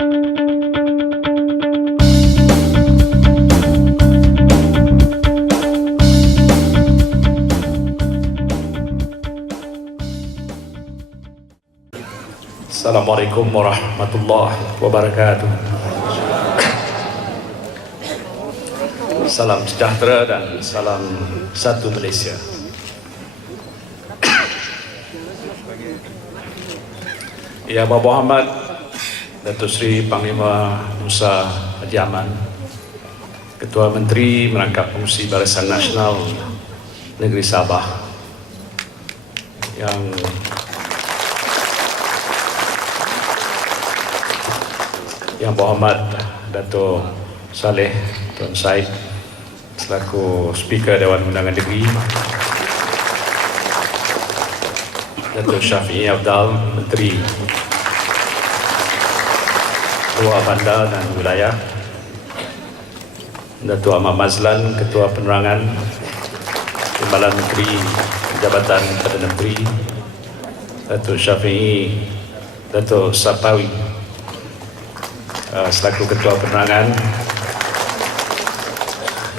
Assalamualaikum warahmatullahi wabarakatuh. Salam sejahtera dan salam satu Malaysia. Ya, Bapak Muhammad Datuk Seri Panglima Musa Haji Aman, Ketua Menteri Merangkap Pengurusi Barisan Nasional Negeri Sabah, Yang Berhormat Datuk Saleh Tuan Said selaku Speaker Dewan Undangan Negeri, Datuk Syafiee Afdal Menteri Ketua Bandar dan Wilayah, Datuk Ahmad Mazlan Ketua Penerangan Timbalan Menteri Jabatan Perdana Menteri, Datuk Syafiee, Datuk Sapawi selaku Ketua Penerangan,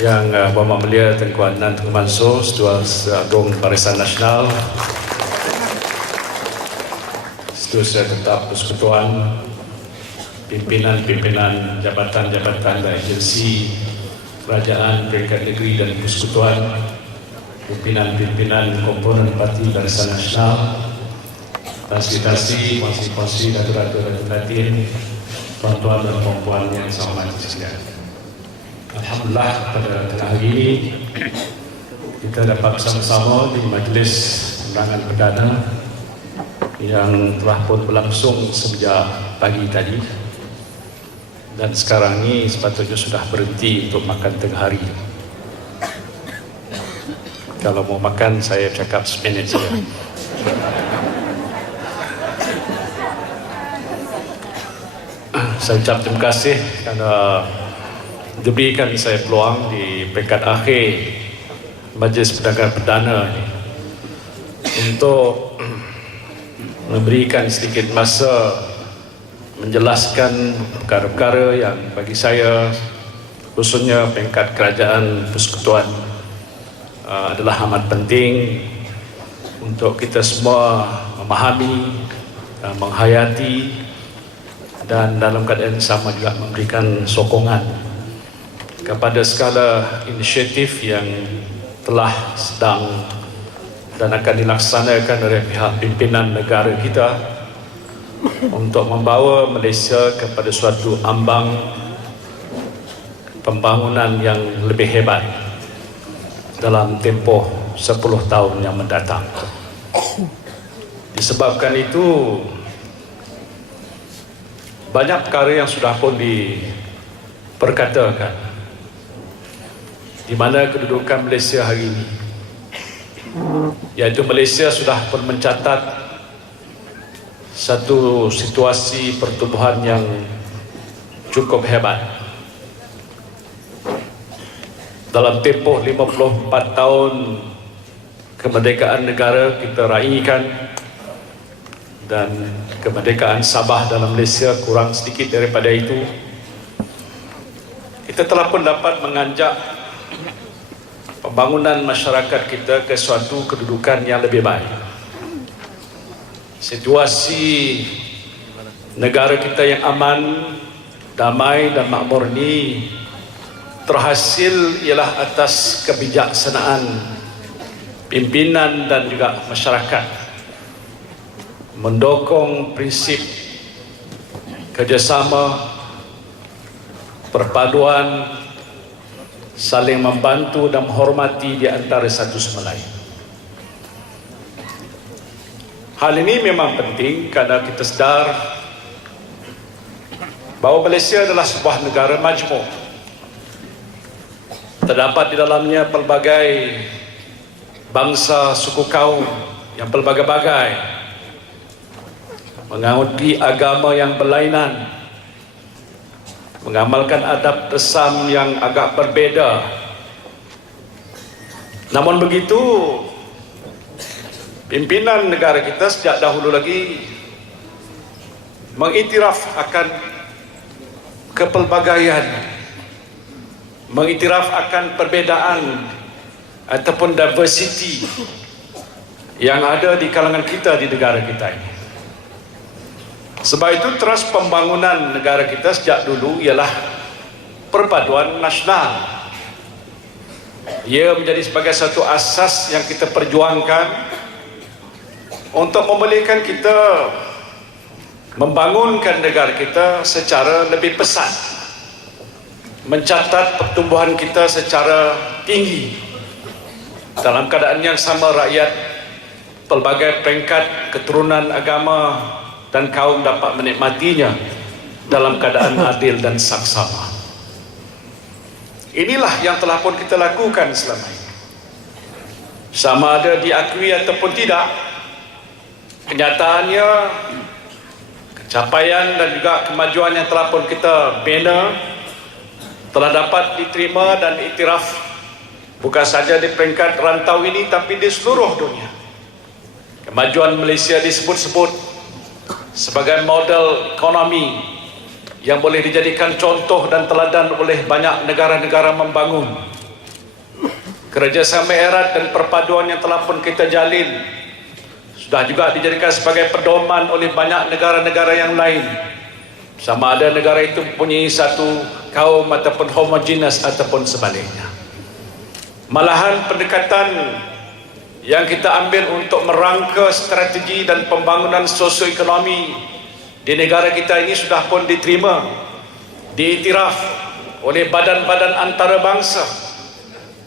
yang Berhormat Mulia Tengku Adnan Tengku Mansur Ketua Agung Barisan Nasional, Setiausaha Tetap Persekutuan, pimpinan-pimpinan jabatan-jabatan dan agensi kerajaan, peringkat negeri dan persekutuan, pimpinan-pimpinan komponen Parti Barisan Nasional, fasilitasi, konstitusi, datuk-datuk dan datin, tuan-tuan dan puan-puan yang saya hormati sekalian. Alhamdulillah, pada tengah hari ini kita dapat bersama-sama di majlis undangan perdana yang telah pun berlangsung sejak pagi tadi, dan sekarang ini sepatutnya sudah berhenti untuk makan tengah hari. Kalau mau makan, saya cakap seminit saja. Saya ucap terima kasih kerana diberikan saya peluang di peringkat akhir majlis perdagangan perdana ini untuk memberikan sedikit masa menjelaskan perkara-perkara yang bagi saya, khususnya peringkat kerajaan persekutuan, adalah amat penting untuk kita semua memahami, menghayati, dan dalam keadaan sama juga memberikan sokongan kepada segala inisiatif yang telah, sedang dan akan dilaksanakan oleh pihak pimpinan negara kita untuk membawa Malaysia kepada suatu ambang pembangunan yang lebih hebat dalam tempoh 10 tahun yang mendatang. Disebabkan itu, banyak perkara yang sudah pun diperkatakan di mana kedudukan Malaysia hari ini, iaitu Malaysia sudah pun mencatat satu situasi pertumbuhan yang cukup hebat. Dalam tempoh 54 tahun kemerdekaan negara kita raikan, dan kemerdekaan Sabah dalam Malaysia kurang sedikit daripada itu, kita telah pun dapat menganjak pembangunan masyarakat kita ke suatu kedudukan yang lebih baik. Situasi negara kita yang aman, damai dan makmur ini terhasil ialah atas kebijaksanaan pimpinan dan juga masyarakat mendukung prinsip kerjasama, perpaduan, saling membantu dan menghormati di antara satu sama lain. Hal ini memang penting kerana kita sedar bahawa Malaysia adalah sebuah negara majmuk. Terdapat di dalamnya pelbagai bangsa, suku kaum yang pelbagai-bagai, mengaudi agama yang berlainan, mengamalkan adab resam yang agak berbeza. Namun begitu, pimpinan negara kita sejak dahulu lagi mengiktiraf akan kepelbagaian, mengiktiraf akan perbezaan ataupun diversity yang ada di kalangan kita di negara kita ini. Sebab itu terus pembangunan negara kita sejak dulu ialah perpaduan nasional. Ia menjadi sebagai satu asas yang kita perjuangkan untuk membolehkan kita membangunkan negara kita secara lebih pesat, mencatat pertumbuhan kita secara tinggi. Dalam keadaan yang sama, rakyat pelbagai peringkat keturunan agama dan kaum dapat menikmatinya dalam keadaan adil dan saksama. Inilah yang telah pun kita lakukan selama ini. Sama ada diakui ataupun tidak, kenyataannya capaian dan juga kemajuan yang telah pun kita bina telah dapat diterima dan iktiraf bukan saja di peringkat rantau ini tapi di seluruh dunia. Kemajuan Malaysia disebut-sebut sebagai model ekonomi yang boleh dijadikan contoh dan teladan oleh banyak negara-negara membangun. Kerjasama erat dan perpaduan yang telah pun kita jalin sudah juga dijadikan sebagai pedoman oleh banyak negara-negara yang lain. Sama ada negara itu mempunyai satu kaum ataupun homogeneous ataupun sebaliknya. Malahan pendekatan yang kita ambil untuk merangka strategi dan pembangunan sosioekonomi di negara kita ini sudah pun diterima, diiktiraf oleh badan-badan antarabangsa.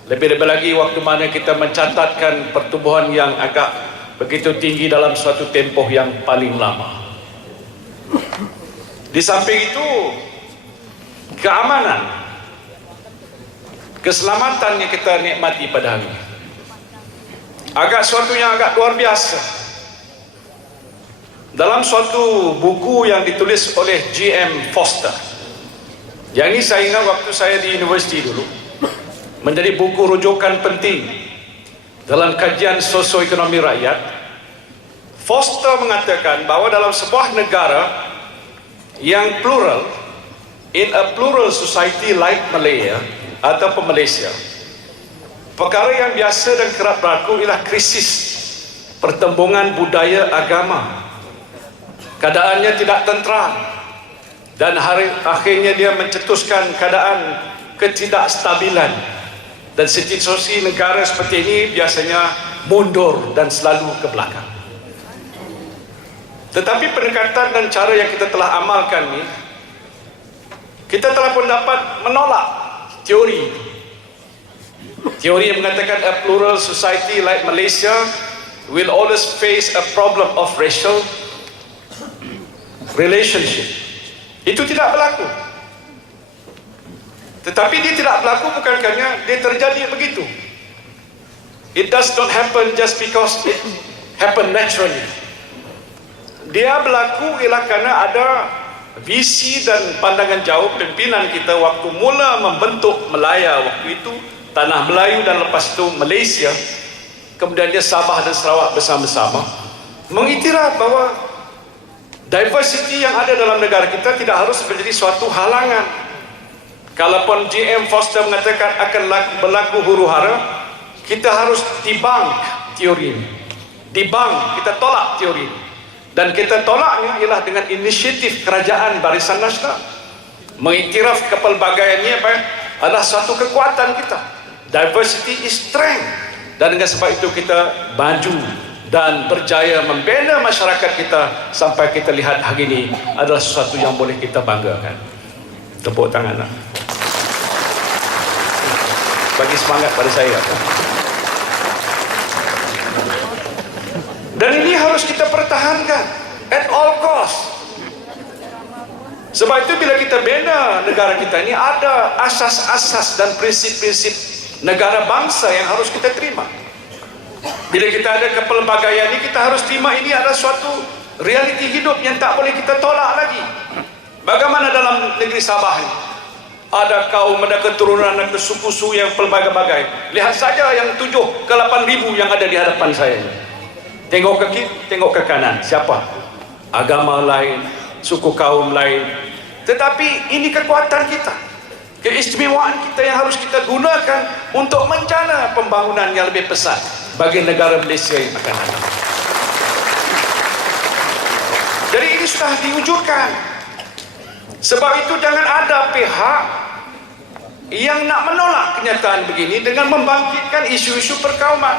Lebih-lebih lagi waktu mana kita mencatatkan pertumbuhan yang agak begitu tinggi dalam suatu tempoh yang paling lama. Di samping itu, keamanan, keselamatan yang kita nikmati pada hari ini suatu yang agak luar biasa. Dalam suatu buku yang ditulis oleh G.M. Foster, yang ini saya ingat waktu saya di universiti dulu, menjadi buku rujukan penting dalam kajian sosioekonomi rakyat. Foster mengatakan bahawa dalam sebuah negara yang plural, in a plural society like Malaya ataupun Malaysia, perkara yang biasa dan kerap berlaku ialah krisis pertembungan budaya agama. Keadaannya tidak tentram dan akhirnya dia mencetuskan keadaan ketidakstabilan, dan situasi negara seperti ini biasanya mundur dan selalu ke belakang. Tetapi pendekatan dan cara yang kita telah amalkan ni, kita telah pun dapat menolak teori yang mengatakan a plural society like Malaysia will always face a problem of racial relationship. Itu tidak berlaku. Tetapi dia tidak berlaku bukan kerana dia terjadi begitu. It does not happen just because it happen naturally. Dia berlaku ialah kerana ada visi dan pandangan jauh pimpinan kita waktu mula membentuk Melaya waktu itu, Tanah Melayu, dan lepas itu Malaysia, kemudian dia Sabah dan Sarawak bersama-sama, mengiktiraf bahawa diversity yang ada dalam negara kita tidak harus menjadi suatu halangan. Kalaupun G.M. Foster mengatakan akan berlaku huru-hara, kita harus debunk teori ini. Debunk, kita tolak teori ini. Dan kita tolaknya ialah dengan inisiatif kerajaan Barisan Nasional. Mengiktiraf kepelbagaian ini adalah suatu kekuatan kita. Diversity is strength. Dan dengan sebab itu kita maju dan berjaya membina masyarakat kita sampai kita lihat hari ini adalah sesuatu yang boleh kita banggakan. Tepuk tangan lah. Bagi semangat pada saya. Dan ini harus kita pertahankan at all cost. Sebab itu bila kita bina negara kita ini, ada asas-asas dan prinsip-prinsip negara bangsa yang harus kita terima. Bila kita ada kepelbagaian ini, kita harus terima ini adalah suatu realiti hidup yang tak boleh kita tolak lagi. Bagaimana dalam negeri Sabah ini? Ada kaum, ada keturunan, ada suku-suku yang pelbagai-bagai. Lihat saja yang 7 ke 8 ribu yang ada di hadapan saya ini. Tengok ke kiri, tengok ke kanan. Siapa? Agama lain, suku kaum lain, Tetapi ini kekuatan kita, keistimewaan kita yang harus kita gunakan untuk mencana pembangunan yang lebih besar bagi negara Malaysia yang akan datang. Jadi ini sudah diwujudkan. Sebab itu jangan ada pihak yang nak menolak kenyataan begini dengan membangkitkan isu-isu perkauman,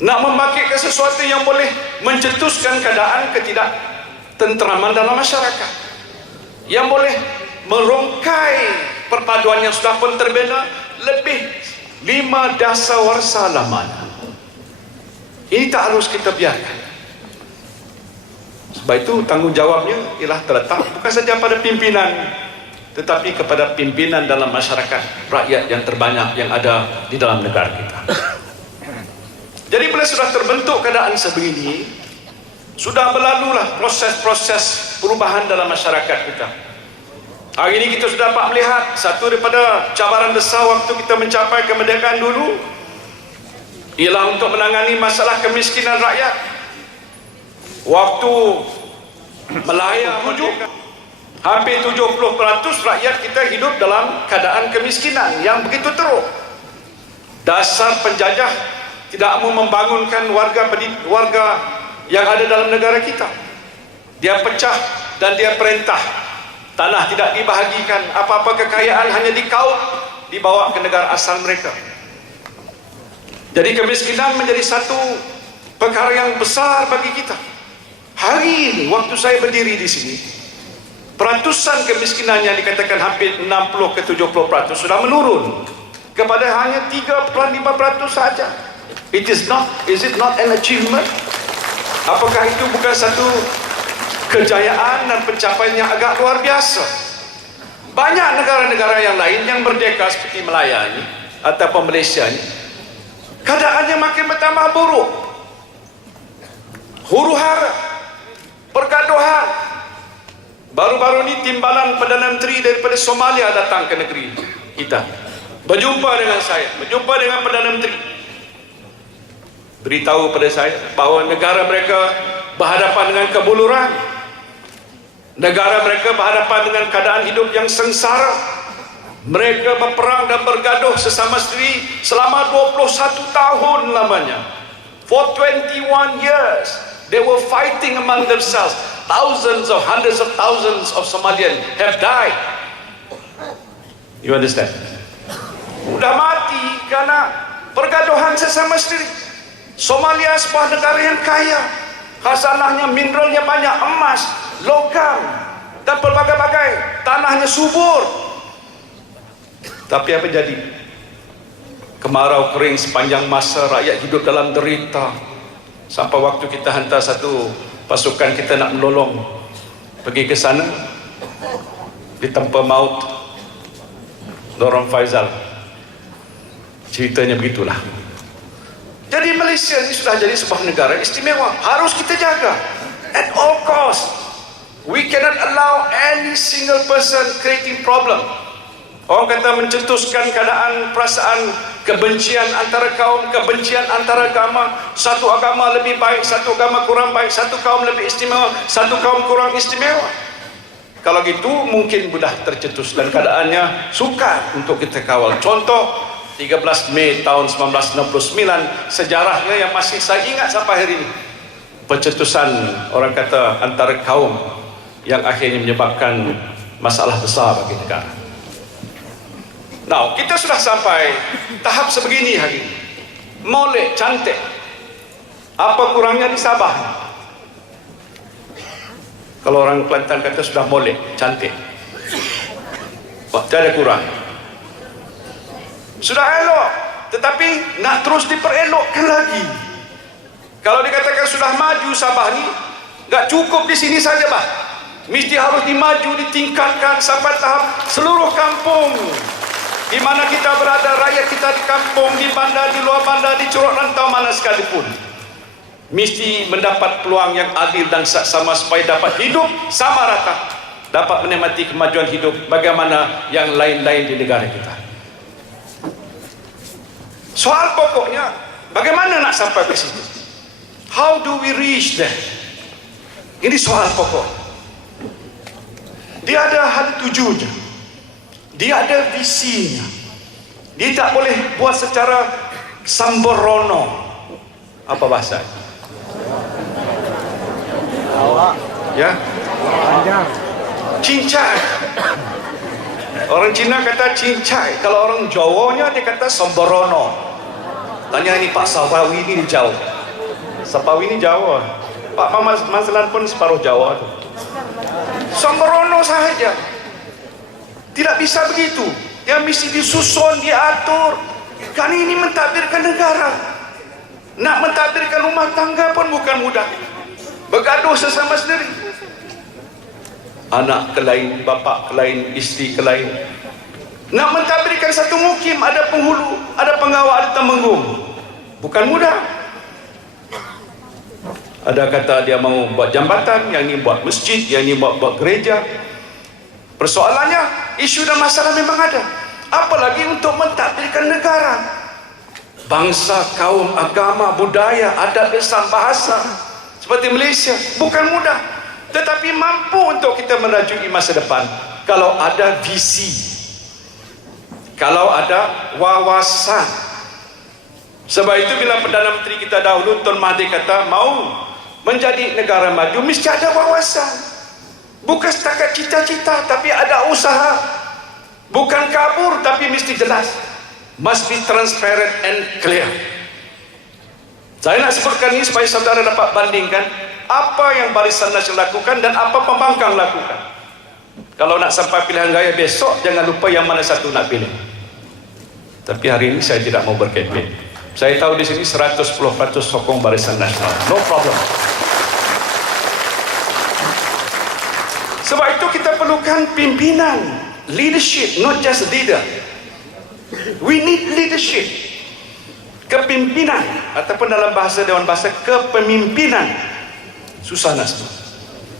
nak membangkitkan sesuatu yang boleh mencetuskan keadaan ketidaktentraman dalam masyarakat, yang boleh merongkai perpaduan yang sudah pun terbina lebih 5 dasawarsa lamanya. Ini tak harus kita biarkan. Sebab itu tanggungjawabnya ialah terletak bukan saja pada pimpinan, tetapi kepada pimpinan dalam masyarakat rakyat yang terbanyak yang ada di dalam negara kita. Jadi bila sudah terbentuk keadaan sebegini, sudah berlalulah proses-proses perubahan dalam masyarakat kita. Hari ini kita sudah dapat melihat satu daripada cabaran besar waktu kita mencapai kemerdekaan dulu ialah untuk menangani masalah kemiskinan rakyat. Waktu Melaya hampir 70% rakyat kita hidup dalam keadaan kemiskinan yang begitu teruk. Dasar penjajah tidak mau membangunkan warga yang ada dalam negara kita. Dia pecah dan dia perintah tanah tidak dibahagikan, apa-apa kekayaan hanya dikaut, dibawa ke negara asal mereka. Jadi kemiskinan menjadi satu perkara yang besar bagi kita. Hari ini waktu saya berdiri di sini, peratusan kemiskinan yang dikatakan hampir 60 ke 70% sudah menurun kepada hanya 3.5% saja. Is it not an achievement? Apakah itu bukan satu kejayaan dan pencapaian yang agak luar biasa? Banyak negara-negara yang lain yang merdeka seperti Melaya ini ataupun Malaysia ini, keadaannya makin bertambah buruk. Huru-hara, pergaduhan. Baru-baru ini timbalan Perdana Menteri daripada Somalia datang ke negeri kita, berjumpa dengan saya, berjumpa dengan Perdana Menteri, beritahu pada saya bahawa negara mereka berhadapan dengan kebuluran, negara mereka berhadapan dengan keadaan hidup yang sengsara. Mereka berperang dan bergaduh sesama sendiri selama 21 tahun lamanya. For 21 years they were fighting among themselves. Thousands of hundreds of thousands of Somalians have died. You understand? Sudah mati karena pergaduhan sesama sendiri. Somalia sebuah negara yang kaya, khazanahnya, mineralnya banyak, emas, logam dan pelbagai-bagai, tanahnya subur. Tapi apa jadi? Kemarau kering sepanjang masa, rakyat hidup dalam derita. Sampai waktu kita hantar satu pasukan kita nak menolong pergi ke sana, ditempa maut Dorong Faizal. Ceritanya begitulah. Jadi Malaysia ini sudah jadi sebuah negara istimewa, harus kita jaga at all cost. We cannot allow any single person creating problem. Orang kata mencetuskan keadaan perasaan kebencian antara kaum, kebencian antara agama, satu agama lebih baik, satu agama kurang baik, satu kaum lebih istimewa, satu kaum kurang istimewa. Kalau gitu mungkin mudah tercetus dan keadaannya sukar untuk kita kawal. Contoh 13 Mei tahun 1969, sejarahnya yang masih saya ingat sampai hari ini, pencetusan orang kata antara kaum yang akhirnya menyebabkan masalah besar bagi negara. Now, kita sudah sampai tahap sebegini hari ini. Molek, cantik. Apa kurangnya di Sabah? Kalau orang Kelantan kata sudah molek, cantik. Tidak ada kurang. Sudah elok, tetapi nak terus diperelokkan lagi. Kalau dikatakan sudah maju Sabah ni, tak cukup di sini saja bah. Mesti harus dimaju, ditingkatkan sampai tahap seluruh kampung di mana kita berada, rakyat kita di kampung, di bandar, di luar bandar, di Curug Rantau mana sekalipun, mesti mendapat peluang yang adil dan sama supaya dapat hidup sama rata, dapat menikmati kemajuan hidup bagaimana yang lain-lain di negara kita. Soal pokoknya, bagaimana nak sampai ke situ? How do we reach there? Ini soal pokok. Dia ada hal tujunya, dia ada visinya. Dia tak boleh buat secara sembrono. Apa bahasa? Ya, cincai. Orang Cina kata cincai. Kalau orang Jawanya dia kata sembrono. Tanya ini Pak Sapawi ini di Jawa. Sapawi ini Jawa. Pak Mazlan pun separuh Jawa tu. Sembrono sahaja. Tidak bisa begitu. Yang mesti disusun, diatur. Kan ini mentadbirkan negara. Nak mentadbirkan rumah tangga pun bukan mudah. Bergaduh sesama sendiri. Anak ke lain, bapa ke lain, isteri ke lain. Nak mentadbirkan satu mukim, ada penghulu, ada pengawal, ada temenggung. Bukan mudah. Ada kata dia mau buat jambatan, yang ini buat masjid, yang ini buat gereja. Persoalannya, isu dan masalah memang ada. Apalagi untuk mentadbirkan negara. Bangsa, kaum, agama, budaya, adat, Islam, bahasa. Seperti Malaysia, bukan mudah. Tetapi mampu untuk kita merajui masa depan. Kalau ada visi. Kalau ada wawasan. Sebab itu bila Perdana Menteri kita dahulu, Tun Mahathir kata, mau menjadi negara maju, mesti ada wawasan. Bukan setakat cita-cita, tapi ada usaha. Bukan kabur, tapi mesti jelas. Must be transparent and clear. Saya nak sebutkan ini supaya saudara dapat bandingkan apa yang Barisan Nasional lakukan dan apa pembangkang lakukan. Kalau nak sampai pilihan raya besok, jangan lupa yang mana satu nak pilih. Tapi hari ini saya tidak mau berkempen. Saya tahu di sini 110% sokong Barisan Nasional. No problem. Sebab itu kita perlukan pimpinan, leadership, not just leader. We need leadership, kepimpinan, ataupun dalam bahasa Dewan Bahasa, kepemimpinan. Susah nak sebut.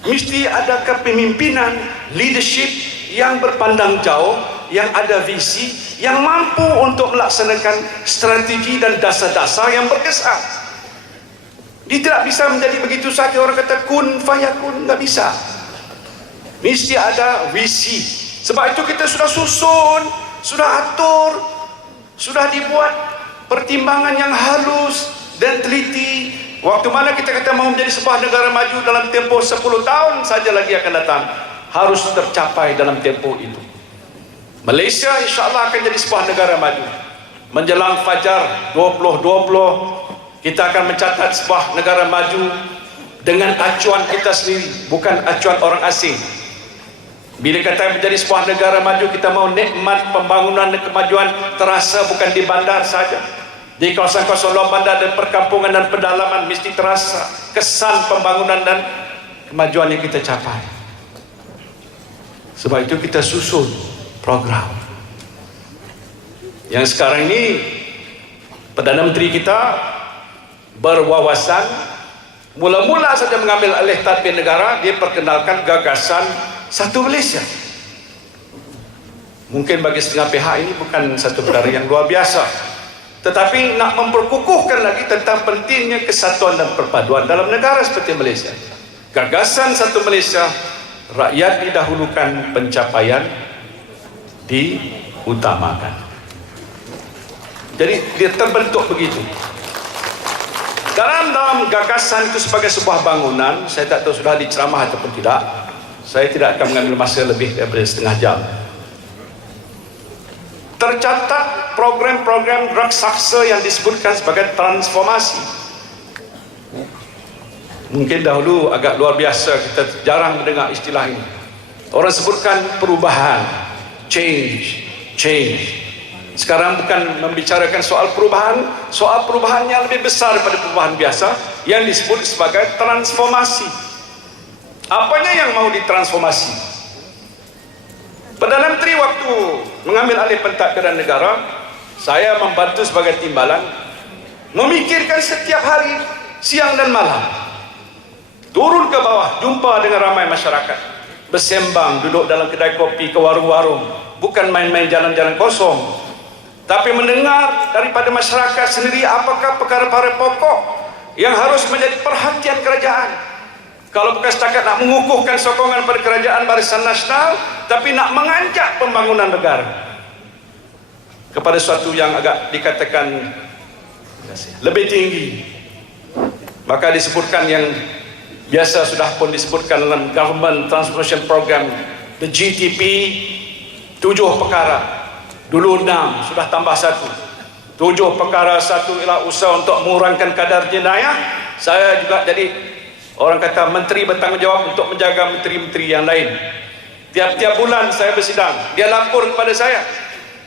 Mesti ada kepemimpinan, leadership yang berpandang jauh, yang ada visi, yang mampu untuk melaksanakan strategi dan dasar-dasar yang berkesan. Dia tidak bisa menjadi begitu saja. Orang kata kun fayakun, tidak bisa. Mesti ada visi. Sebab itu kita sudah susun, sudah atur, sudah dibuat pertimbangan yang halus dan teliti. Waktu mana kita kata mahu menjadi sebuah negara maju dalam tempoh 10 tahun saja lagi akan datang, harus tercapai dalam tempoh itu. Malaysia insya-Allah akan jadi sebuah negara maju. Menjelang Fajar 2020 kita akan mencatat sebuah negara maju dengan acuan kita sendiri, bukan acuan orang asing. Bila kata menjadi sebuah negara maju, kita mau nikmat pembangunan dan kemajuan terasa bukan di bandar saja. Di kawasan-kawasan luar bandar dan perkampungan dan pedalaman mesti terasa kesan pembangunan dan kemajuan yang kita capai. Sebab itu kita susun program. Yang sekarang ini Perdana Menteri kita berwawasan, mula-mula saja mengambil alih tadbir negara, dia perkenalkan gagasan satu Malaysia. Mungkin bagi setengah pihak ini bukan satu perkara yang luar biasa, tetapi nak memperkukuhkan lagi tentang pentingnya kesatuan dan perpaduan dalam negara seperti Malaysia. Gagasan satu Malaysia, rakyat didahulukan, pencapaian diutamakan. Jadi dia terbentuk begitu. Dalam gagasan itu sebagai sebuah bangunan, saya tak tahu sudah diceramah ataupun tidak. Saya tidak akan mengambil masa lebih daripada setengah jam. Tercatat program-program raksasa yang disebutkan sebagai transformasi. Mungkin dahulu agak luar biasa, kita jarang mendengar istilah ini. Orang sebutkan perubahan, change. Sekarang bukan membicarakan soal perubahan yang lebih besar daripada perubahan biasa yang disebut sebagai transformasi. Apanya yang mau ditransformasi? Perdana Menteri waktu mengambil alih pentadbiran negara, saya membantu sebagai timbalan, memikirkan setiap hari, siang dan malam. Turun ke bawah, jumpa dengan ramai masyarakat, bersembang, duduk dalam kedai kopi, ke warung-warung, bukan main-main jalan-jalan kosong, tapi mendengar daripada masyarakat sendiri apakah perkara-perkara pokok yang harus menjadi perhatian kerajaan. Kalau bukan setakat nak mengukuhkan sokongan pada kerajaan Barisan Nasional, tapi nak mengajak pembangunan negara kepada suatu yang agak dikatakan lebih tinggi. Maka disebutkan yang biasa sudah pun disebutkan dalam Government Transformation Program, the GTP, 7 perkara. Dulu 6, sudah tambah 1. 7 perkara. 1 ialah usaha untuk mengurangkan kadar jenayah. Saya juga jadi orang kata menteri bertanggungjawab untuk menjaga menteri-menteri yang lain. Tiap-tiap bulan saya bersidang, dia lapor kepada saya.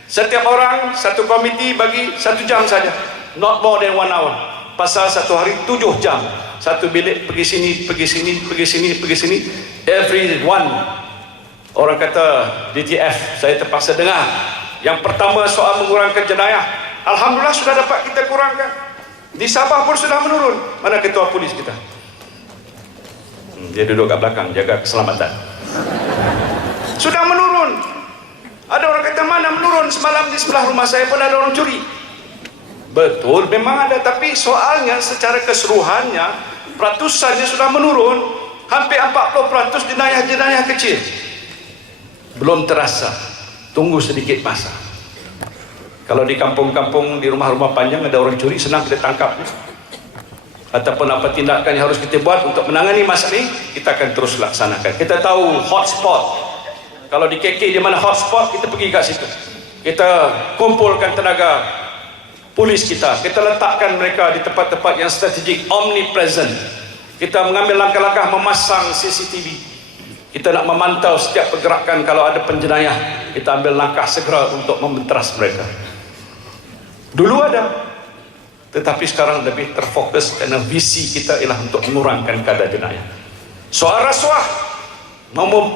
Setiap orang satu komiti bagi 1 jam saja, not more than 1 hour. Pasal satu hari 7 jam, satu bilik, pergi sini, pergi sini, pergi sini, pergi sini. Every one, orang kata DTF, saya terpaksa dengar. Yang pertama soal mengurangkan jenayah, alhamdulillah sudah dapat kita kurangkan. Di Sabah pun sudah menurun. Mana ketua polis kita? Dia duduk kat belakang, jaga keselamatan. Sudah menurun. Ada orang kata mana menurun? Semalam di sebelah rumah saya pun ada orang curi. Betul, memang ada. Tapi soalnya secara keseluruhannya, peratusannya sudah menurun. Hampir 40% jenayah-jenayah kecil. Belum terasa. Tunggu sedikit masa. Kalau di kampung-kampung, di rumah-rumah panjang ada orang curi, senang kita tangkap. Ataupun apa tindakan yang harus kita buat untuk menangani masalah ini, kita akan terus laksanakan. Kita tahu hotspot. Kalau di KK di mana hotspot, kita pergi kat situ. Kita kumpulkan tenaga polis kita. Kita letakkan mereka di tempat-tempat yang strategik, omnipresent. Kita mengambil langkah-langkah memasang CCTV. Kita nak memantau setiap pergerakan kalau ada penjenayah. Kita ambil langkah segera untuk mementeras mereka. Dulu ada, tetapi sekarang lebih terfokus karena visi kita ialah untuk mengurangkan kadar jenayah. Soal rasuah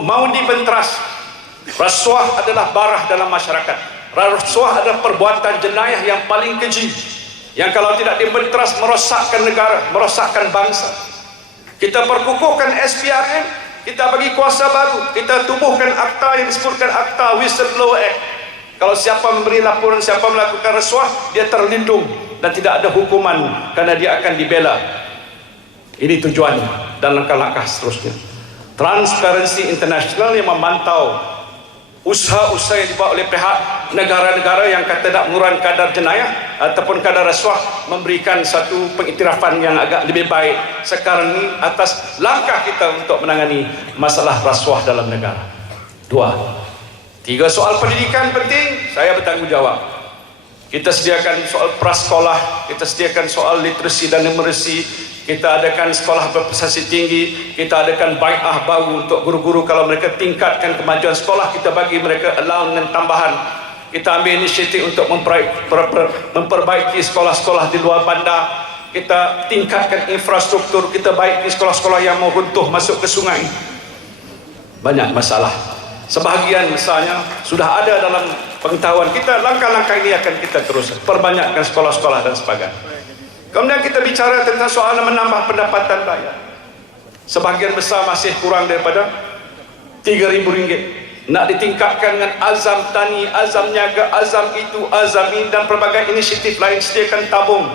mau dibenteras. Rasuah adalah barah dalam masyarakat. Rasuah adalah perbuatan jenayah yang paling keji, yang kalau tidak dibenteras merosakkan negara, merosakkan bangsa. Kita perkukuhkan SPRM, kita bagi kuasa baru, kita tubuhkan akta yang disebutkan Akta Whistleblower Act. Kalau siapa memberi laporan, siapa melakukan rasuah, dia terlindung dan tidak ada hukuman karena dia akan dibela. Ini tujuan dan langkah-langkah seterusnya. Transparency International yang memantau usaha-usaha yang dibuat oleh pihak negara-negara yang kata nak mengurangkan kadar jenayah ataupun kadar rasuah, memberikan satu pengiktirafan yang agak lebih baik sekarang ini atas langkah kita untuk menangani masalah rasuah dalam negara. 2. 3, soal pendidikan penting, saya bertanggungjawab. Kita sediakan soal prasekolah, kita sediakan soal literasi dan numerasi, kita adakan sekolah berprestasi tinggi, kita adakan bai'ah baru untuk guru-guru. Kalau mereka tingkatkan kemajuan sekolah, kita bagi mereka allowance tambahan. Kita ambil inisiatif untuk memperbaiki sekolah-sekolah di luar bandar. Kita tingkatkan infrastruktur, kita baiki sekolah-sekolah yang mau runtuh masuk ke sungai. Banyak masalah. Sebahagian besarnya sudah ada dalam pengetahuan kita. Langkah-langkah ini akan kita terus perbanyakkan sekolah-sekolah dan sebagainya. Kemudian kita bicara tentang soal menambah pendapatan rakyat. Sebahagian besar masih kurang daripada RM3,000. Nak ditingkatkan dengan azam tani, azam niaga, azam itu, azam ini dan pelbagai inisiatif lain, sediakan tabung.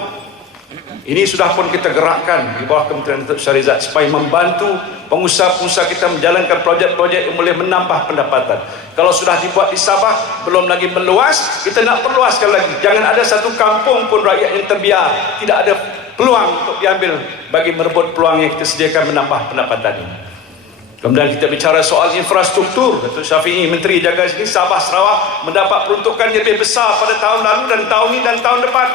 Ini sudah pun kita gerakkan di bawah Kementerian Datuk Syarizat supaya membantu pengusaha-pengusaha kita menjalankan projek-projek yang boleh menambah pendapatan. Kalau sudah dibuat di Sabah, belum lagi meluas, kita nak perluaskan lagi. Jangan ada satu kampung pun rakyat yang terbiar, tidak ada peluang untuk diambil bagi merebut peluang yang kita sediakan menambah pendapatan ini. Kemudian kita bicara soal infrastruktur. Datuk Syafiee, Menteri Jaga sini, Sabah Sarawak mendapat peruntukan yang lebih besar pada tahun lalu dan tahun ini dan tahun depan.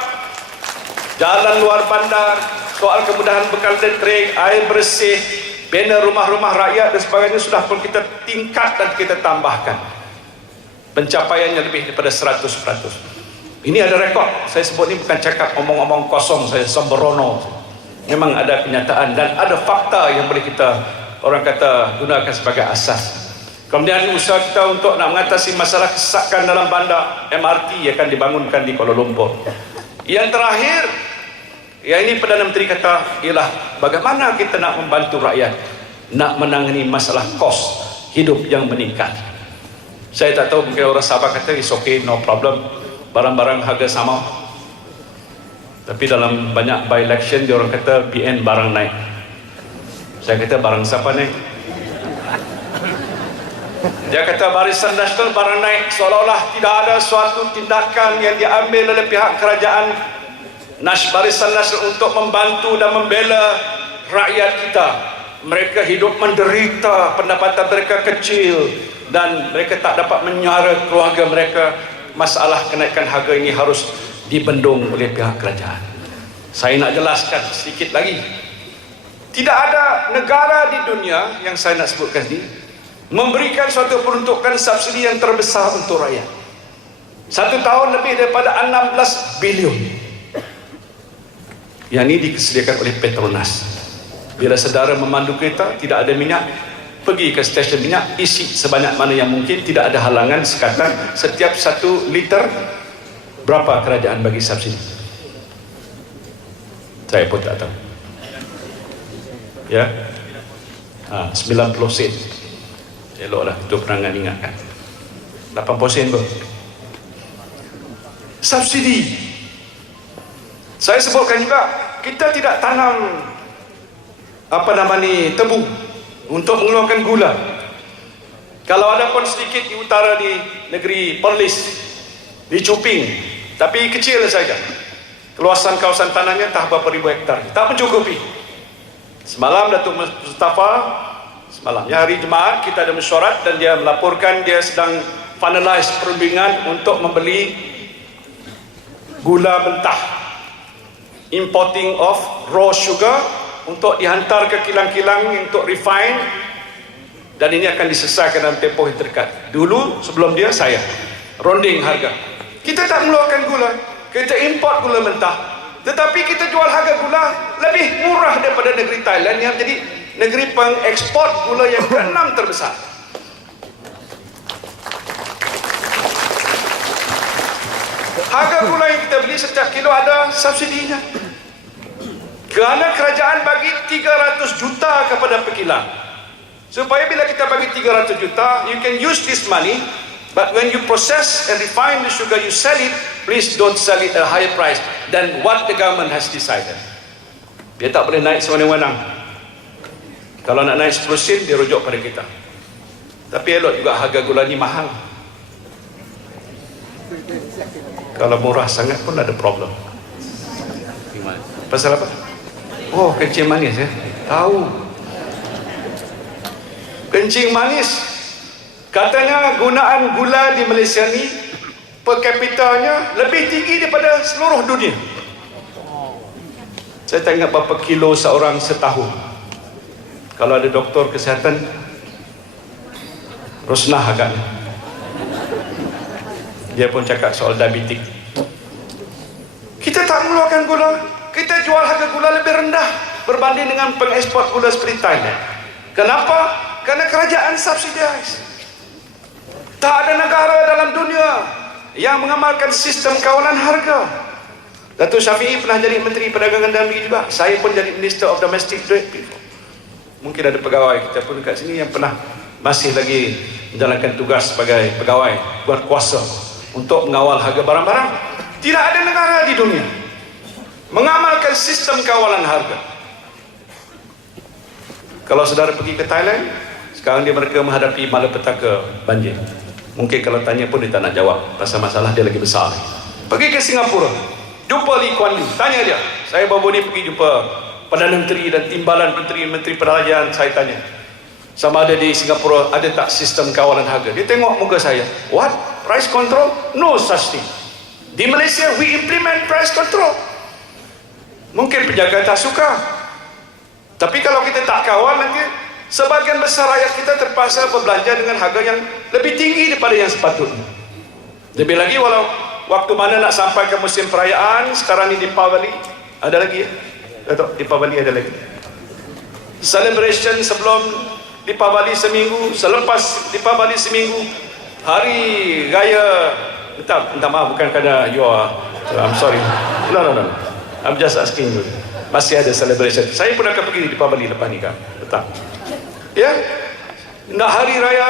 Jalan luar bandar, soal kemudahan bekal elektrik, air bersih, bina rumah-rumah rakyat dan sebagainya sudah pun kita tingkat dan kita tambahkan. Pencapaiannya lebih daripada 100%. Ini ada rekod. Saya sebut ini bukan cakap omong-omong kosong, saya sembrono. Memang ada kenyataan dan ada fakta yang boleh kita, orang kata, gunakan sebagai asas. Kemudian usaha kita untuk nak mengatasi masalah kesesakan dalam bandar, MRT akan dibangunkan di Kuala Lumpur. Yang terakhir, yang ini Perdana Menteri kata, ialah bagaimana kita nak membantu rakyat nak menangani masalah kos hidup yang meningkat. Saya tak tahu, mungkin orang Sabah kata it's okay, no problem, barang-barang harga sama. Tapi dalam banyak by election dia orang kata BN barang naik. Saya kata, barang siapa naik? Dia kata Barisan Nasional barang naik, seolah-olah tidak ada suatu tindakan yang diambil oleh pihak kerajaan Barisan Nasional untuk membantu dan membela rakyat kita. Mereka hidup menderita, pendapatan mereka kecil dan mereka tak dapat menyara keluarga mereka. Masalah kenaikan harga ini harus dibendung oleh pihak kerajaan. Saya nak jelaskan sedikit lagi. Tidak ada negara di dunia yang saya nak sebutkan ini memberikan suatu peruntukan subsidi yang terbesar untuk rakyat. Satu tahun lebih daripada 16 bilion. Yang ini disediakan oleh Petronas. Bila saudara memandu kereta, tidak ada minyak, pergi ke stesen minyak, isi sebanyak mana yang mungkin, tidak ada halangan sekatan. Setiap 1 liter, berapa kerajaan bagi subsidi? Saya pun tak tahu. Ya, 90 sen. Eloklah itu perangan ingatkan. 80 sen pun. Subsidi. Saya sebutkan juga, kita tidak tanam tebu untuk mengeluarkan gula. Kalau ada pun sedikit di utara di negeri Perlis, di Cuping, tapi kecil saja. Keluasan kawasan tanahnya tak berapa ribu hektar, tak mencukupi. Semalam Datuk Mustafa, semalamnya hari Jumaat, kita ada mesyuarat dan dia melaporkan dia sedang finalize perundingan untuk membeli gula mentah, importing of raw sugar untuk dihantar ke kilang-kilang untuk refine, dan ini akan diselesaikan dalam tempoh yang terdekat. Dulu sebelum dia saya ronding harga. Kita tak mengeluarkan gula, kita import gula mentah, tetapi kita jual harga gula lebih murah daripada negeri Thailand yang jadi negeri pengekspor gula yang ke-6 terbesar. Harga gula yang kita beli setiap kilo ada subsidinya. Kerana kerajaan bagi 300 juta kepada pekilang. Supaya bila kita bagi 300 juta, you can use this money, but when you process and refine the sugar, you sell it, please don't sell it at a higher price than what the government has decided. Dia tak boleh naik sewenang-wenang. Kalau nak naik 10 sen, dia rujuk pada kita. Tapi elok juga harga gula ni mahal. Kalau murah sangat pun ada problem. Pasal apa? Oh, kencing manis ya? Tahu. Kencing manis. Katanya gunaan gula di Malaysia ni per kapitanya lebih tinggi daripada seluruh dunia. Saya tak ingat berapa kilo seorang setahun. Kalau ada doktor kesihatan, Rosnah agaknya, dia pun cakap soal diabetik. Kita tak mengeluarkan gula, kita jual harga gula lebih rendah berbanding dengan pengekspor gula seperti Thailand. Kenapa? Kerana kerajaan subsidize. Tak ada negara dalam dunia yang mengamalkan sistem kawalan harga. Datuk Syafiee pernah jadi Menteri Perdagangan Dalam Negeri juga. Saya pun jadi Minister of Domestic Trade before. Mungkin ada pegawai kita pun dekat sini yang pernah masih lagi menjalankan tugas sebagai pegawai buat kuasa untuk mengawal harga barang-barang. Tidak ada negara di dunia mengamalkan sistem kawalan harga. Kalau saudara pergi ke Thailand, sekarang mereka menghadapi malapetaka banjir. Mungkin kalau tanya pun dia tak nak jawab, pasal masalah dia lagi besar. Pergi ke Singapura, jumpa Lee Kuan Yew, tanya dia. Saya baru ni pergi jumpa Perdana Menteri dan timbalan Menteri Perdagangan. Saya tanya, sama ada di Singapura ada tak sistem kawalan harga? Dia tengok muka saya, what? Price control? No such thing. Di Malaysia we implement price control. Mungkin penjaga tak suka, tapi kalau kita tak kawal, nanti sebagian besar rakyat kita terpaksa berbelanja dengan harga yang lebih tinggi daripada yang sepatutnya. Lebih lagi walau waktu mana nak sampai ke musim perayaan, sekarang ni Deepavali, ada lagi ya? Datuk, Deepavali ada lagi. Celebration sebelum Deepavali seminggu, selepas Deepavali seminggu, hari raya, minta maaf bukan kerana you are, I'm sorry. No. I'm just asking you. Masih ada celebration. Saya pun akan pergi di Deepavali lepas ni kan. Betul. Ya. Nak hari raya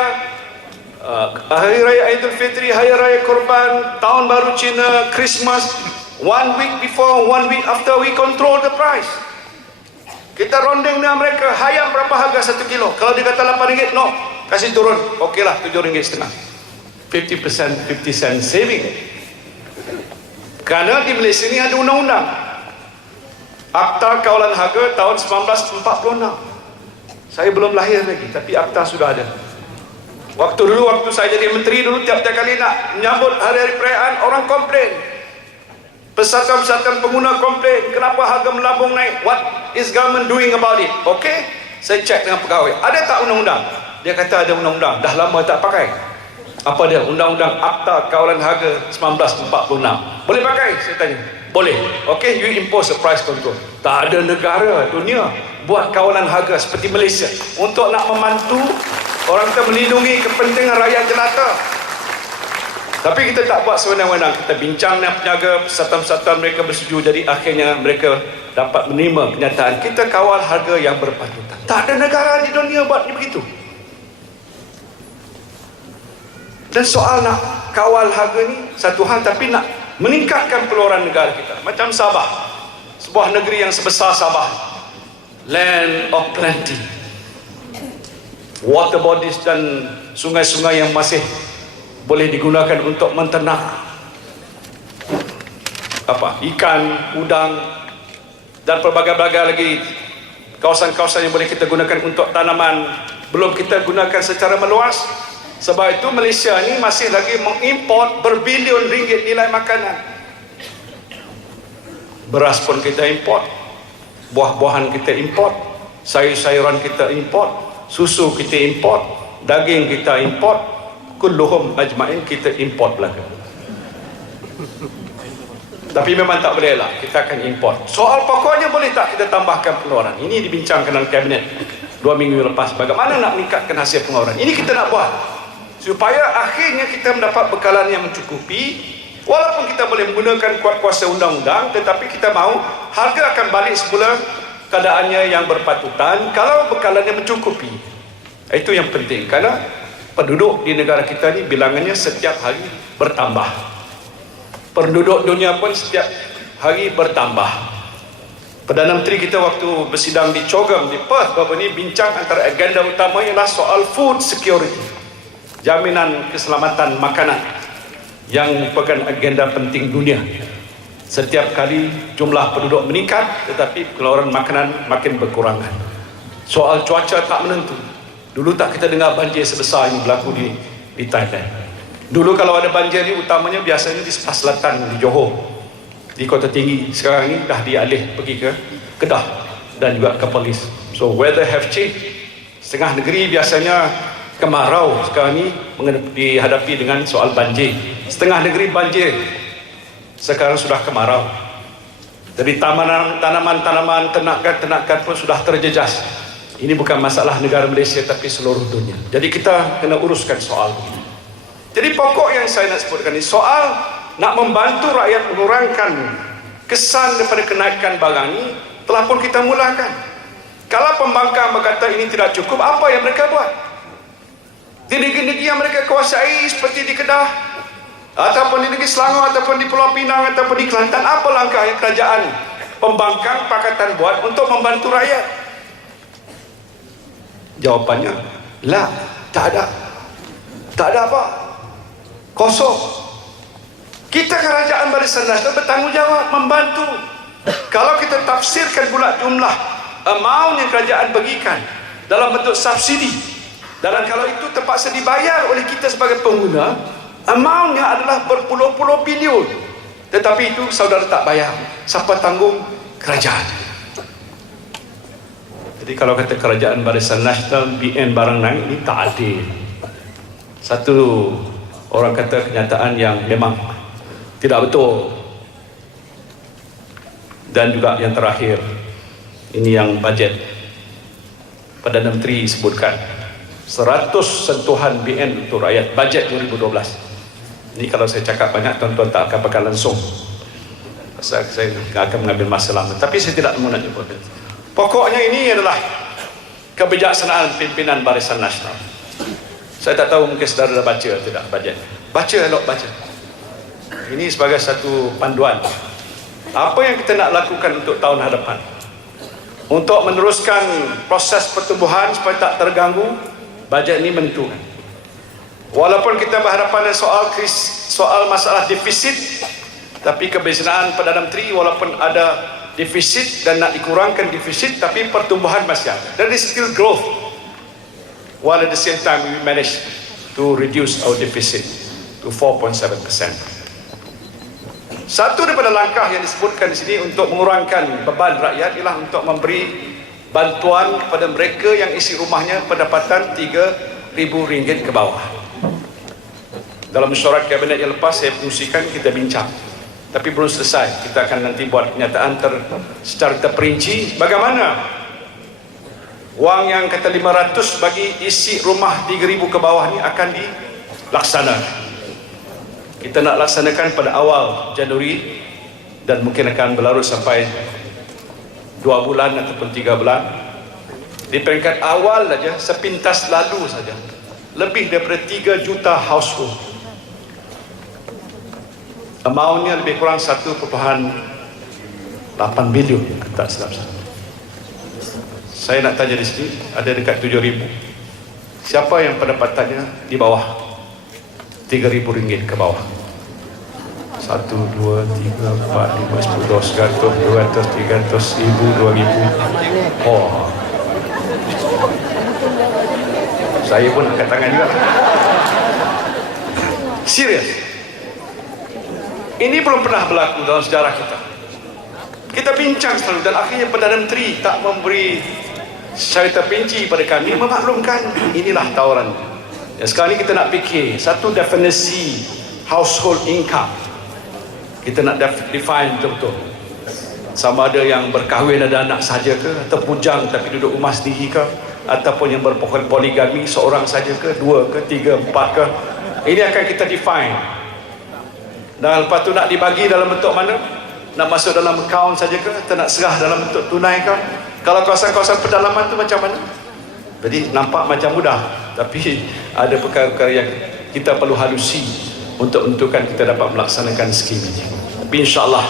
Aidil Fitri, hari raya Korban, Tahun Baru Cina, Christmas, 1 week before, 1 week after, we control the price. Kita rondeng dengan mereka, ayam berapa harga 1 kilo? Kalau dia kata RM8, no, kasih turun, okeylah RM7.5. 50% 50 cent saving. Kerana di Malaysia ni ada undang-undang Akta Kawalan Harga tahun 1946. Saya belum lahir lagi, tapi akta sudah ada. Waktu saya jadi menteri dulu, tiap-tiap kali nak menyambut hari-hari perayaan, orang komplain. Pesatuan-pesatuan pengguna komplain, kenapa harga melambung naik? What is government doing about it? Okey, saya cek dengan pegawai, ada tak undang-undang? Dia kata ada undang-undang, dah lama tak pakai. Apa dia? Undang-undang Akta Kawalan Harga 1946. Boleh pakai? Saya tanya. Boleh. Okey, you impose a price control. Tak ada negara dunia buat kawalan harga seperti Malaysia untuk nak membantu orang kita melindungi kepentingan rakyat jelata. Tapi kita tak buat sewenang-wenang. Kita bincang dengan peniaga, persatuan-persatuan mereka bersetuju, jadi akhirnya mereka dapat menerima kenyataan kita kawal harga yang berpatutan. Tak ada negara di dunia buat begitu. Dan soal nak kawal harga ni satu hal, tapi nak meningkatkan pengeluaran negara kita. Macam Sabah, sebuah negeri yang sebesar Sabah, land of plenty, water bodies dan sungai-sungai yang masih boleh digunakan untuk menternak ikan, udang dan pelbagai-bagai lagi kawasan-kawasan yang boleh kita gunakan untuk tanaman, belum kita gunakan secara meluas. Sebab itu Malaysia ni masih lagi mengimport berbilion ringgit nilai makanan. Beras pun kita import, buah-buahan kita import, sayur-sayuran kita import, susu kita import, daging kita import, kulluhum ajma'in kita import belaka. Tapi memang tak boleh lah, kita akan import. Soal pokoknya boleh tak kita tambahkan pengeluaran? Ini dibincangkan dalam kabinet 2 minggu lepas. Bagaimana nak meningkatkan hasil pengeluaran? Ini kita nak buat supaya akhirnya kita mendapat bekalan yang mencukupi. Walaupun kita boleh menggunakan kuat kuasa undang-undang, tetapi kita mahu harga akan balik semula keadaannya yang berpatutan kalau bekalannya mencukupi. Itu yang penting, kerana penduduk di negara kita ni bilangannya setiap hari bertambah. Penduduk dunia pun setiap hari bertambah. Perdana Menteri kita waktu bersidang di Chogam di Perth baru ni bincang antara agenda utama ialah soal food security, jaminan keselamatan makanan, yang merupakan agenda penting dunia. Setiap kali jumlah penduduk meningkat tetapi pengeluaran makanan makin berkurangan. Soal cuaca tak menentu. Dulu tak kita dengar banjir sebesar ini berlaku di Thailand. Dulu kalau ada banjir ni utamanya biasanya di sebelah selatan, di Johor, di Kota Tinggi. Sekarang ni dah dialih pergi ke Kedah dan juga ke Perlis. So weather have changed. Setengah negeri biasanya kemarau, sekarang ni dihadapi dengan soal banjir. Setengah negeri banjir, sekarang sudah kemarau. Jadi tanaman-tanaman, ternakan pun sudah terjejas. Ini bukan masalah negara Malaysia tapi seluruh dunia. Jadi kita kena uruskan soal ini. Jadi pokok yang saya nak sebutkan ini soal nak membantu rakyat mengurangkan kesan daripada kenaikan barang ini telah pun kita mulakan. Kalau pembangkang berkata ini tidak cukup, apa yang mereka buat? Di negeri-negeri yang mereka kuasai seperti di Kedah, ataupun di negeri Selangor, ataupun di Pulau Pinang, ataupun di Kelantan, apa langkah yang kerajaan pembangkang pakatan buat untuk membantu rakyat? Jawapannya, lah, tak ada. Tak ada apa. Kosong. Kita kerajaan Barisan Nasional bertanggungjawab membantu. Kalau kita tafsirkan pula jumlah amount yang kerajaan bagikan dalam bentuk subsidi, dan kalau itu terpaksa dibayar oleh kita sebagai pengguna, amountnya adalah berpuluh-puluh bilion. Tetapi itu saudara tak bayar. Siapa tanggung? Kerajaan. Jadi kalau kata kerajaan Barisan Nasional BN barang naik, ini tak adil. Satu, orang kata kenyataan yang memang tidak betul. Dan juga yang terakhir, ini yang bajet Perdana Menteri sebutkan 100 sentuhan BN untuk rakyat bajet 2012. Ini kalau saya cakap banyak, tuan-tuan tak akan pakai langsung. Saya akan mengambil masa lama. Tapi saya tidak mahu nak jumpa. Pokoknya ini adalah kebijaksanaan pimpinan Barisan Nasional. Saya tak tahu mungkin saudara dah baca atau tidak bajet. Baca, elok baca. Ini sebagai satu panduan. Apa yang kita nak lakukan untuk tahun hadapan? Untuk meneruskan proses pertumbuhan supaya tak terganggu, bajet ini menentukan. Walaupun kita berhadapan dengan soal masalah defisit, tapi kebiasaan Perdana Menteri walaupun ada defisit dan nak dikurangkan defisit, tapi pertumbuhan masih ada. There is still growth, while at the same time we manage to reduce our deficit to 4.7%. Satu daripada langkah yang disebutkan di sini untuk mengurangkan beban rakyat ialah untuk memberi bantuan kepada mereka yang isi rumahnya pendapatan RM3,000 ke bawah. Dalam mesyuarat kabinet yang lepas saya fungsikan, kita bincang, tapi belum selesai. Kita akan nanti buat kenyataan secara terperinci bagaimana wang yang kata 500 bagi isi rumah 3,000 ke bawah ni akan dilaksanakan. Kita nak laksanakan pada awal Januari dan mungkin akan berlarut sampai 2 bulan ataupun 3 bulan. Di peringkat awal saja, sepintas lalu saja, lebih daripada 3 juta household. Amountnya lebih kurang 1.8 bilion, tak silap saya. Saya nak tanya di sini, ada dekat 7,000. Siapa yang pendapatannya di bawah RM3,000 ke bawah? 1, 2, 3, 4, 5, 10, 100, 200, 300, 1,000, 2,000. Oh, saya pun angkat tangan juga. Serius, ini belum pernah berlaku dalam sejarah kita. Kita bincang selalu dan akhirnya Perdana Menteri tak memberi secara terperinci pada kami, memaklumkan inilah tawaran. Ya, sekarang ni kita nak fikir satu definisi household income. Kita nak define betul-betul. Sama ada yang berkahwin ada anak saja ke, atau bujang tapi duduk rumah sendiri ke, ataupun yang berpoligami seorang saja ke, 2 ke, 3, 4 ke. Ini akan kita define. Dan lepas tu nak dibagi dalam bentuk mana? Nak masuk dalam akaun saja ke, atau nak serah dalam bentuk tunai ke? Kalau kawasan-kawasan pedalaman tu macam mana? Jadi nampak macam mudah, tapi ada perkara-perkara yang kita perlu halusi untuk menentukan kita dapat melaksanakan skim ini. Tapi insyaAllah,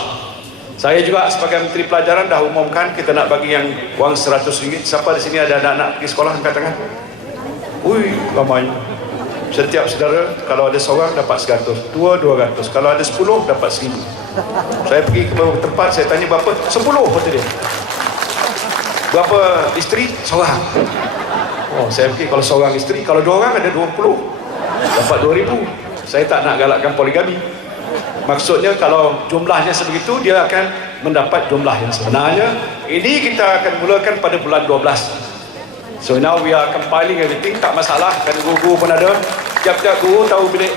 saya juga sebagai Menteri Pelajaran dah umumkan kita nak bagi yang wang RM100. Siapa di sini ada anak-anak pergi sekolah, angkat tangan. Ui, ramai. Setiap saudara kalau ada seorang dapat 100, 2, 200. Kalau ada 10 dapat 1,000. Saya pergi ke tempat, saya tanya berapa? 10 kata dia. Berapa isteri? Seorang. Oh, saya fikir kalau seorang isteri, kalau 2 orang ada 20, dapat 2,000. Saya tak nak galakkan poligami. Maksudnya kalau jumlahnya sebegitu, dia akan mendapat jumlah yang sebenarnya. Ini kita akan mulakan pada bulan 12. So now we are compiling everything, tak masalah, kan guru-guru pun ada. Tiap-tiap guru tahu bilik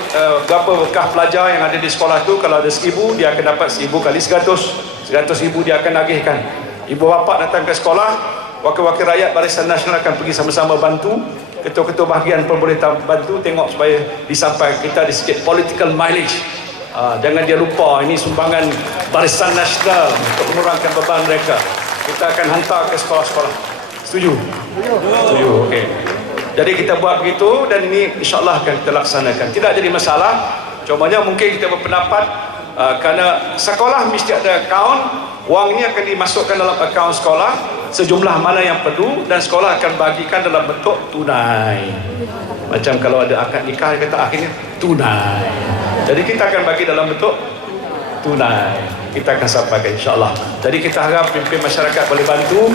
berapa bekah pelajar yang ada di sekolah tu. Kalau ada 1,000, dia akan dapat 1,000 kali 100. 100,000 dia akan agihkan. Ibu bapa datang ke sekolah, wakil-wakil rakyat Barisan Nasional akan pergi sama-sama bantu. Ketua-ketua bahagian pun boleh bantu, tengok supaya disampaikan. Kita ada sikit political mileage. Jangan dia lupa, ini sumbangan Barisan Nasional untuk mengurangkan beban mereka. Kita akan hantar ke sekolah-sekolah. Setuju? Setuju, okey. Jadi kita buat begitu dan ini insyaAllah akan kita laksanakan. Tidak jadi masalah, cumanya mungkin kita berpendapat kerana sekolah mesti ada akaun, wang ini akan dimasukkan dalam akaun sekolah sejumlah mana yang perlu dan sekolah akan bagikan dalam bentuk tunai. Macam kalau ada akad nikah kata akhirnya tunai. Jadi kita akan bagi dalam bentuk tunai. Kita akan sampaikan insya-Allah. Jadi kita harap pimpin masyarakat boleh bantu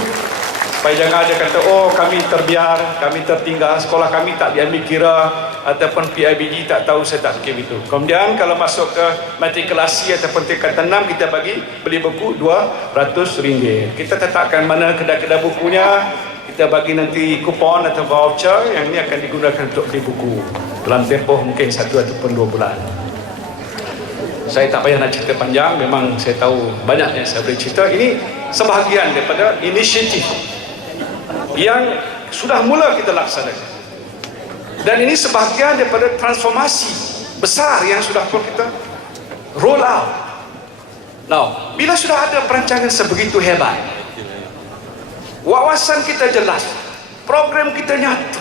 supaya jangan ada kata oh kami terbiar, kami tertinggal, sekolah kami tak diambil kira ataupun PIBG tak tahu, saya tak fikir itu. Kemudian kalau masuk ke matrikulasi ataupun tingkatan 6 kita bagi beli buku RM200. Kita tetapkan mana kedai-kedai bukunya, kita bagi nanti kupon atau voucher yang ini akan digunakan untuk beli buku dalam tempoh mungkin 1 ataupun 2 bulan. Saya tak payah nak cerita panjang, memang saya tahu banyak yang saya boleh cerita. Ini sebahagian daripada inisiatif yang sudah mula kita laksanakan. Dan ini sebahagian daripada transformasi besar yang sudah pun kita roll out. Now, bila sudah ada perancangan sebegitu hebat, wawasan kita jelas, program kita nyata,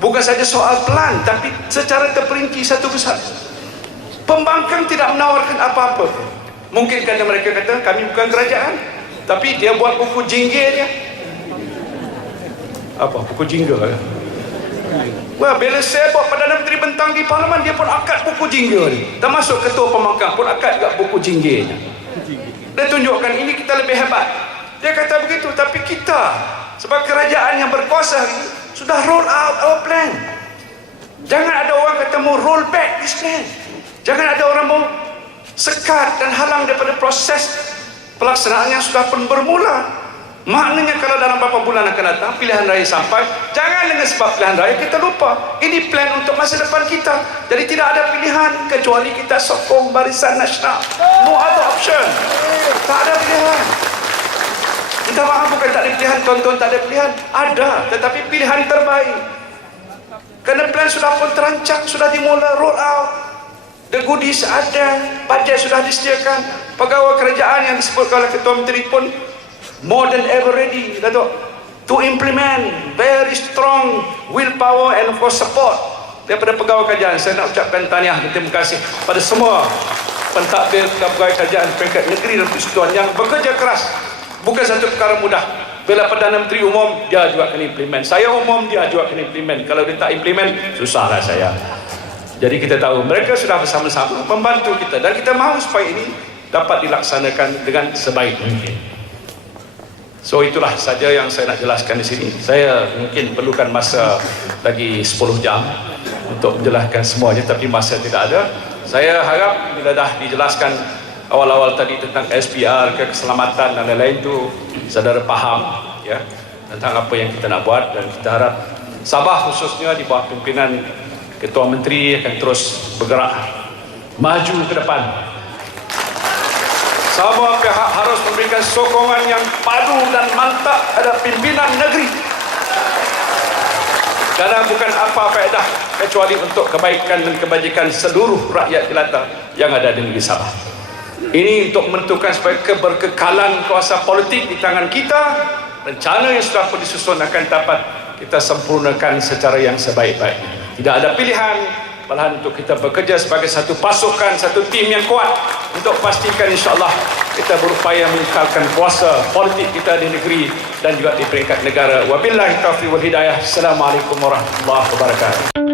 bukan saja soal pelan, tapi secara terperinci satu persatu. Pembangkang tidak menawarkan apa-apa. Mungkin kerana mereka kata kami bukan kerajaan, tapi dia buat buku jinggir dia, apa, buku jingga kan? Wah, bila saya buat Perdana Menteri bentang di Parlimen, dia pun akad buku jingga ni. Termasuk ketua pemangkang pun akad juga buku jingganya. Dia tunjukkan ini kita lebih hebat. Dia kata begitu, tapi kita sebagai kerajaan yang berkuasa ini sudah roll out our plan. Jangan ada orang kata mau roll back this plan. Jangan ada orang mau sekat dan halang daripada proses pelaksanaan yang sudah pun bermula. Maknanya kalau dalam beberapa bulan akan datang pilihan raya sampai, jangan dengan sebab pilihan raya kita lupa ini plan untuk masa depan kita. Jadi tidak ada pilihan kecuali kita sokong Barisan Nasional. No other option. Tak ada pilihan. Minta maaf, bukan tak ada pilihan, tuan-tuan, tak ada pilihan. Ada, tetapi pilihan terbaik. Kerana plan sudah pun terancang, sudah dimula roll out. The goodies ada, bajet sudah disediakan. Pegawai kerajaan yang disebutkan oleh Ketua Menteri pun more than ever ready, Datuk, to implement very strong willpower and of course support daripada pegawai kerajaan. Saya nak ucapkan tahniah dan terima kasih pada semua pentadbir pegawai kerajaan peringkat negeri dan persekutuan yang bekerja keras. Bukan satu perkara mudah. Bila Perdana Menteri umum, dia juga kena implement. Saya umum, dia juga kena implement. Kalau dia tak implement, susahlah saya. Jadi kita tahu mereka sudah bersama-sama membantu kita dan kita mahu supaya ini dapat dilaksanakan dengan sebaik mungkin. So itulah saja yang saya nak jelaskan di sini. Saya mungkin perlukan masa lagi 10 jam untuk menjelaskan semuanya, tapi masa tidak ada. Saya harap bila dah dijelaskan awal-awal tadi tentang SPR, keselamatan dan lain-lain itu, saudara faham ya tentang apa yang kita nak buat, dan kita harap Sabah khususnya di bawah pimpinan Ketua Menteri akan terus bergerak maju ke depan. Semua pihak harus memberikan sokongan yang padu dan mantap kepada pimpinan negeri. Karena bukan apa faedah kecuali untuk kebaikan dan kebajikan seluruh rakyat jelata yang ada di negeri Sabah. Ini untuk menentukan supaya keberkekalan kuasa politik di tangan kita. Rencana yang sudah pun disusun akan dapat kita sempurnakan secara yang sebaik-baiknya. Tidak ada pilihan, malahan untuk kita bekerja sebagai satu pasukan, satu tim yang kuat untuk pastikan insyaAllah kita berupaya mengekalkan kuasa politik kita di negeri dan juga di peringkat negara. Wabillahi taufiq wal hidayah. Assalamualaikum warahmatullahi wabarakatuh.